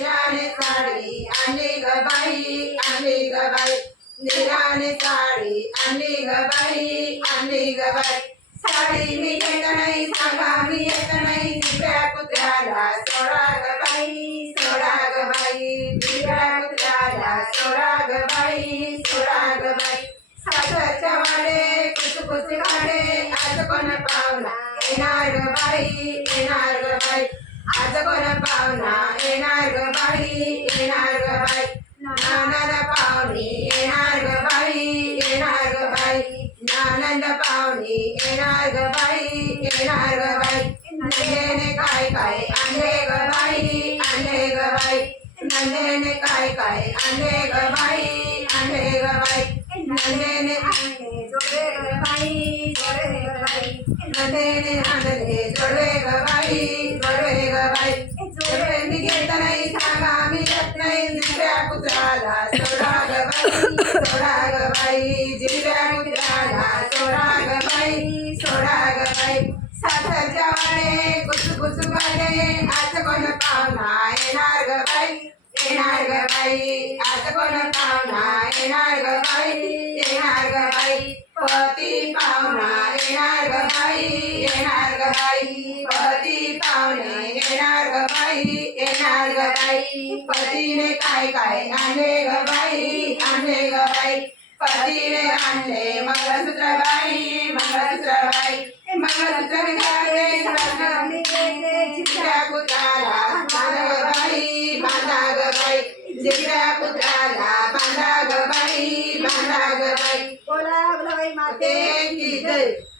निराने साडी आणि ग बाई आणि ग बाई. निराने साडी आणि ग बाई आणि ग बाई. साडी मी येत नाही सांगा मी येत नाही. दुसऱ्या कुत्र्याला सोडा ग बाई सोडा ग बाई. दुसऱ्या कुत्र्याला सोडा ग बाई सोडा ग बाई. सासरच्या वाडे कुसकुस वाडे आज कोण पावला येणार येणार ग बाई? आज कोण पावला येणार ग बाई येणार ग बाई. नानंद पाहुणी येणार ग बाई येणार ग बाई. नानंद पाहुणी येणार ग बाई येणार ग बाई. नंदेने काय काय आणले ग बाई आणले ग बाई. नंदेने काय काय आणले ग बाई आणले ग बाई. नंदेने आणले जोडे ग बाई जोडे ग बाई. नंदेने आणले जोडवे ग बाई. कुत्राला सोडा ग सोडा ग बाई. जिऱ्या सोडा ग सोडा ग बाई. वाडे कुसू कुसू आज कोण पाहुणा येणार ग येणार ग आज कोण पाहुणा येणार येणार पती येणार ग बाई? पतीने काय काय आणले ग बाई? आणले ग बाई? पतीने आणले मंगळसूत्र बाई मंगळसूत्र बाई. मंगळसूत्र चिकऱ्या पुत्राला बांधा बाई बांधा ग बाई. चिकऱ्या पुत्राला बांधा ग बाई बांधा ग बाई. बोला बाई माते.